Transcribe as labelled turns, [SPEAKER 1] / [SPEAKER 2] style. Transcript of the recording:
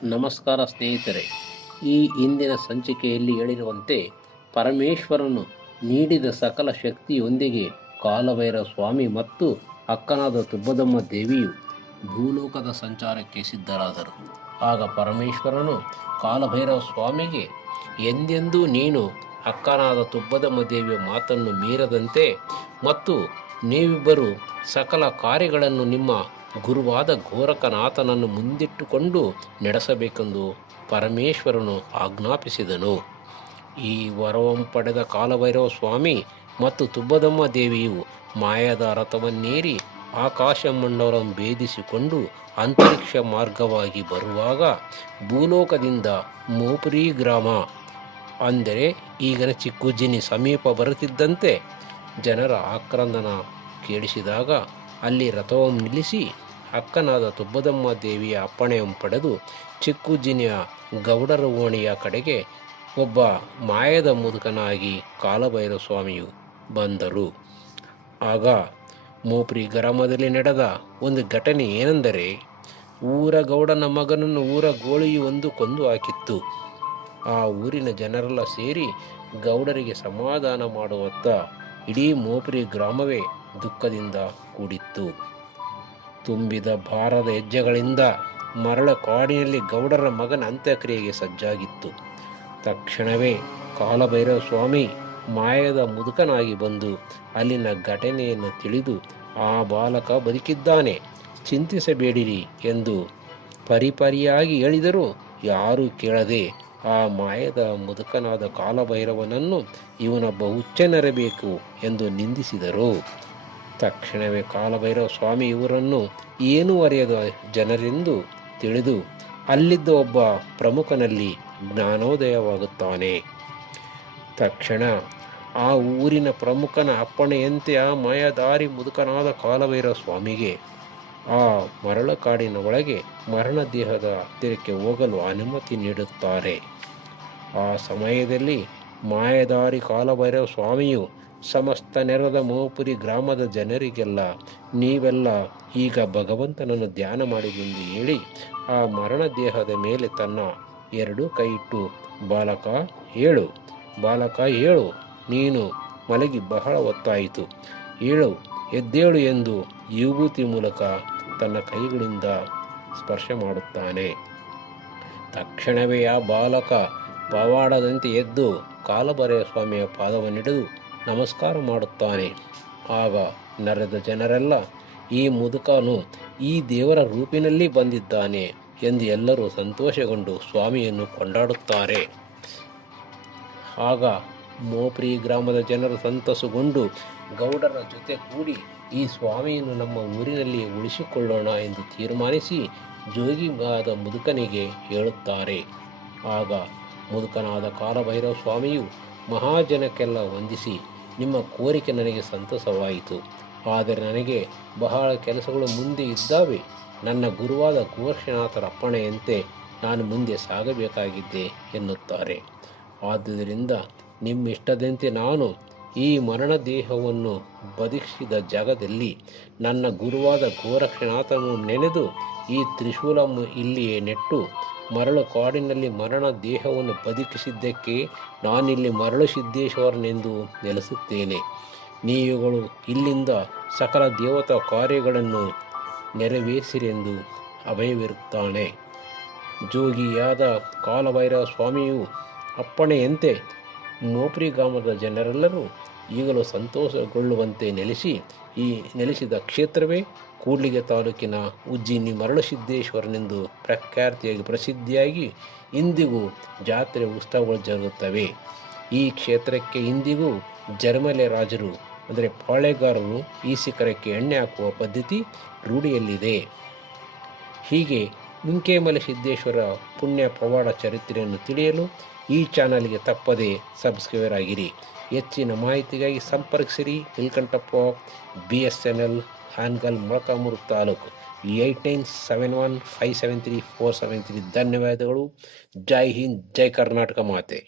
[SPEAKER 1] ನಮಸ್ಕಾರ ಸ್ನೇಹಿತರೆ, ಈ ಇಂದಿನ ಸಂಚಿಕೆಯಲ್ಲಿ ಹೇಳಿರುವಂತೆ ಪರಮೇಶ್ವರನು ನೀಡಿದ ಸಕಲ ಶಕ್ತಿಯೊಂದಿಗೆ ಕಾಲಭೈರ ಸ್ವಾಮಿ ಮತ್ತು ಅಕ್ಕನಾದ ತುಬ್ಬದಮ್ಮ ದೇವಿಯು ಭೂಲೋಕದ ಸಂಚಾರಕ್ಕೆ ಸಿದ್ಧರಾದರು. ಆಗ ಪರಮೇಶ್ವರನು ಕಾಲಭೈರವ ಸ್ವಾಮಿಗೆ, ಎಂದೆಂದೂ ನೀನು ಅಕ್ಕನಾದ ತುಬ್ಬದಮ್ಮ ದೇವಿಯ ಮಾತನ್ನು ಮೀರದಂತೆ ಮತ್ತು ನೀವಿಬ್ಬರು ಸಕಲ ಕಾರ್ಯಗಳನ್ನು ನಿಮ್ಮ ಗುರುವಾದ ಘೋರಕನಾಥನನ್ನು ಮುಂದಿಟ್ಟುಕೊಂಡು ನಡೆಸಬೇಕೆಂದು ಪರಮೇಶ್ವರನು ಆಜ್ಞಾಪಿಸಿದನು. ಈ ವರವಂ ಪಡೆದ ಕಾಲಭೈರವ ಸ್ವಾಮಿ ಮತ್ತು ತುಬ್ಬದಮ್ಮ ದೇವಿಯು ಮಾಯದ ರಥವನ್ನೇರಿ ಆಕಾಶ ಮಂಡಲವನ್ನು ಭೇದಿಸಿಕೊಂಡು ಅಂತರಿಕ್ಷ ಮಾರ್ಗವಾಗಿ ಬರುವಾಗ ಭೂಲೋಕದಿಂದ ಮೋಪುರಿ ಗ್ರಾಮ, ಅಂದರೆ ಈಗಿನ ಚಿಕ್ಕುಜ್ಜಿನಿ ಸಮೀಪ ಬರುತ್ತಿದ್ದಂತೆ ಜನರ ಆಕ್ರಂದನ ಕೇಳಿಸಿದಾಗ ಅಲ್ಲಿ ರಥವನ್ನು ನಿಲ್ಲಿಸಿ ಅಕ್ಕನಾದ ತುಬ್ಬದಮ್ಮ ದೇವಿಯ ಅಪ್ಪಣೆಯನ್ನು ಪಡೆದು ಚಿಕ್ಕುಜ್ಜಿನಿಯ ಗೌಡರ ಓಣಿಯ ಕಡೆಗೆ ಒಬ್ಬ ಮಾಯದ ಮುದುಕನಾಗಿ ಕಾಲಭೈರ ಸ್ವಾಮಿಯು ಬಂದರು. ಆಗ ಮೋಪ್ರಿ ಗ್ರಾಮದಲ್ಲಿ ನಡೆದ ಒಂದು ಘಟನೆ ಏನೆಂದರೆ ಊರ ಗೌಡನ ಮಗನನ್ನು ಊರ ಗೋಳಿಯು ಒಂದು ಕೊಂದು ಹಾಕಿತ್ತು. ಆ ಊರಿನ ಜನರೆಲ್ಲ ಸೇರಿ ಗೌಡರಿಗೆ ಸಮಾಧಾನ ಮಾಡುವತ್ತ ಇಡೀ ಮೋಪ್ರಿ ಗ್ರಾಮವೇ ದುಃಖದಿಂದ ಕೂಡಿತ್ತು. ತುಂಬಿದ ಭಾರದ ಹೆಜ್ಜೆಗಳಿಂದ ಮರಳ ಕಾಡಿನಲ್ಲಿ ಗೌಡರ ಮಗನ ಅಂತ್ಯಕ್ರಿಯೆಗೆ ಸಜ್ಜಾಗಿತ್ತು. ತಕ್ಷಣವೇ ಕಾಲಭೈರವ ಸ್ವಾಮಿ ಮಾಯದ ಮುದುಕನಾಗಿ ಬಂದು ಅಲ್ಲಿನ ಘಟನೆಯನ್ನು ತಿಳಿದು ಆ ಬಾಲಕ ಬದುಕಿದ್ದಾನೆ, ಚಿಂತಿಸಬೇಡಿರಿ ಎಂದು ಪರಿಪರಿಯಾಗಿ ಹೇಳಿದರೂ ಯಾರೂ ಕೇಳದೆ ಆ ಮಾಯದ ಮುದುಕನಾದ ಕಾಲಭೈರವನನ್ನು ಇವನೊಬ್ಬ ಹುಚ್ಚನರಬೇಕು ಎಂದು ನಿಂದಿಸಿದರು. ತಕ್ಷಣವೇ ಕಾಲಭೈರವ ಸ್ವಾಮಿ ಇವರನ್ನು ಏನೂ ಅರಿಯದ ಜನರೆಂದು ತಿಳಿದು ಅಲ್ಲಿದ್ದ ಒಬ್ಬ ಪ್ರಮುಖನಲ್ಲಿ ಜ್ಞಾನೋದಯವಾಗುತ್ತಾನೆ. ತಕ್ಷಣ ಆ ಊರಿನ ಪ್ರಮುಖನ ಅಪ್ಪಣೆಯಂತೆ ಆ ಮಾಯದಾರಿ ಮುದುಕನಾದ ಕಾಲಭೈರವ ಸ್ವಾಮಿಗೆ ಆ ಮರಳ ಕಾಡಿನ ಒಳಗೆ ಮರಣ ದೇಹದ ಹತ್ತಿರಕ್ಕೆ ಹೋಗಲು ಅನುಮತಿ ನೀಡುತ್ತಾರೆ. ಆ ಸಮಯದಲ್ಲಿ ಮಾಯದಾರಿ ಕಾಲಭೈರವ ಸ್ವಾಮಿಯು ಸಮಸ್ತ ನೆರದ ಮೋಪುರಿ ಗ್ರಾಮದ ಜನರಿಗೆಲ್ಲ ನೀವೆಲ್ಲ ಈಗ ಭಗವಂತನನ್ನು ಧ್ಯಾನ ಮಾಡಿದೆಂದು ಹೇಳಿ ಆ ಮರಣ ದೇಹದ ಮೇಲೆ ತನ್ನ ಎರಡು ಕೈ ಇಟ್ಟು ಬಾಲಕ, ಹೇಳು ಬಾಲಕ, ಹೇಳು, ನೀನು ಮಲಗಿ ಬಹಳ ಹೊತ್ತಾಯಿತು. ಹೇಳು, ಎದ್ದೇಳು ಎಂದು ವಿಭೂತಿ ಮೂಲಕ ತನ್ನ ಕೈಗಳಿಂದ ಸ್ಪರ್ಶ ಮಾಡುತ್ತಾನೆ. ತಕ್ಷಣವೇ ಆ ಬಾಲಕ ಪವಾಡದಂತೆ ಎದ್ದು ಕಾಲಬರೆಯ ಸ್ವಾಮಿಯ ಪಾದವನ್ನಿಡಿದು ನಮಸ್ಕಾರ ಮಾಡುತ್ತಾನೆ. ಆಗ ನರೆದ ಜನರೆಲ್ಲ, ಈ ಮುದುಕನು ಈ ದೇವರ ರೂಪಿನಲ್ಲಿ ಬಂದಿದ್ದಾನೆ ಎಂದು ಎಲ್ಲರೂ ಸಂತೋಷಗೊಂಡು ಸ್ವಾಮಿಯನ್ನು ಕೊಂಡಾಡುತ್ತಾರೆ. ಆಗ ಮೋಪ್ರಿ ಗ್ರಾಮದ ಜನರು ಸಂತಸಗೊಂಡು ಗೌಡರ ಜೊತೆ ಕೂಡಿ, ಈ ಸ್ವಾಮಿಯನ್ನು ನಮ್ಮ ಊರಿನಲ್ಲಿ ಉಳಿಸಿಕೊಳ್ಳೋಣ ಎಂದು ತೀರ್ಮಾನಿಸಿ ಜೋಗಿಯಾದ ಮುದುಕನಿಗೆ ಹೇಳುತ್ತಾರೆ. ಆಗ ಮುದುಕನಾದ ಕಾಲಭೈರವ ಸ್ವಾಮಿಯು ಮಹಾಜನಕ್ಕೆಲ್ಲ ವಂದಿಸಿ ನಿಮ್ಮ ಕೋರಿಕೆ ನನಗೆ ಸಂತಸವಾಯಿತು. ಆದರೆ ನನಗೆ ಬಹಳ ಕೆಲಸಗಳು ಮುಂದೆ ಇದ್ದಾವೆ. ನನ್ನ ಗುರುವಾದ ಗೋರ್ಷನಾಥರ ಅಪ್ಪಣೆಯಂತೆ ನಾನು ಮುಂದೆ ಸಾಗಬೇಕಾಗಿದ್ದೆ ಎನ್ನುತ್ತಾರೆ. ಆದುದರಿಂದ ನಿಮ್ಮಿಷ್ಟದಂತೆ ನಾನು ಈ ಮರಣ ದೇಹವನ್ನು ಬದುಕಿಸಿದ ಜಾಗದಲ್ಲಿ ನನ್ನ ಗುರುವಾದ ಗೋರಕ್ಷನಾಥನು ನೆನೆದು ಈ ತ್ರಿಶೂಲ ಇಲ್ಲಿಯೇ ನೆಟ್ಟು ಮರಳು ಕಾಡಿನಲ್ಲಿ ಮರಣ ದೇಹವನ್ನು ಬದುಕಿಸಿದ್ದಕ್ಕೆ ನಾನಿಲ್ಲಿ ಮರಳು ಸಿದ್ದೇಶ್ವರನೆಂದು ನೆಲೆಸುತ್ತೇನೆ. ನೀವುಗಳು ಇಲ್ಲಿಂದ ಸಕಲ ದೇವತಾ ಕಾರ್ಯಗಳನ್ನು ನೆರವೇರಿಸಿರೆಂದು ಅಭಯವಿರುತ್ತಾನೆ. ಜೋಗಿಯಾದ ಕಾಲಭೈರವ ಸ್ವಾಮಿಯು ಅಪ್ಪಣೆಯಂತೆ ಮೋಪ್ರಿ ಗ್ರಾಮದ ಜನರೆಲ್ಲರೂ ಈಗಲೂ ಸಂತೋಷಗೊಳ್ಳುವಂತೆ ನೆಲೆಸಿ, ಈ ನೆಲೆಸಿದ ಕ್ಷೇತ್ರವೇ ಕೂಡ್ಲಿಗೆ ತಾಲೂಕಿನ ಉಜ್ಜಿನಿ ಮರಳಸಿದ್ದೇಶ್ವರನೆಂದು ಪ್ರಖ್ಯಾತಿಯಾಗಿ ಪ್ರಸಿದ್ಧಿಯಾಗಿ ಇಂದಿಗೂ ಜಾತ್ರೆ ಉತ್ಸವಗಳು ಜರುಗುತ್ತವೆ. ಈ ಕ್ಷೇತ್ರಕ್ಕೆ ಇಂದಿಗೂ ಜರ್ಮಲೆ ರಾಜರು, ಅಂದರೆ ಪಾಳೆಗಾರರು ಈ ಶಿಖರಕ್ಕೆ ಎಣ್ಣೆ ಹಾಕುವ ಪದ್ಧತಿ ರೂಢಿಯಲ್ಲಿದೆ. ಹೀಗೆ ನುಂಕೇಮಲೆ ಸಿದ್ದೇಶ್ವರ ಪುಣ್ಯ ಪವಾಡ ಚರಿತ್ರೆಯನ್ನು ತಿಳಿಯಲು ಈ ಚಾನಲ್ಗೆ ತಪ್ಪದೇ ಸಬ್ಸ್ಕ್ರೈಬರ್ ಆಗಿರಿ. ಹೆಚ್ಚಿನ ಮಾಹಿತಿಗಾಗಿ ಸಂಪರ್ಕಿಸಿರಿ. ಇಲ್ಕಂಠಪ್ಪ B S N L Hangal Molakalmuru taluk. Eight nine seven one five seven three four seven three ಧನ್ಯವಾದಗಳು. ಜೈ ಹಿಂದ್, ಜೈ ಕರ್ನಾಟಕ ಮಾತೆ.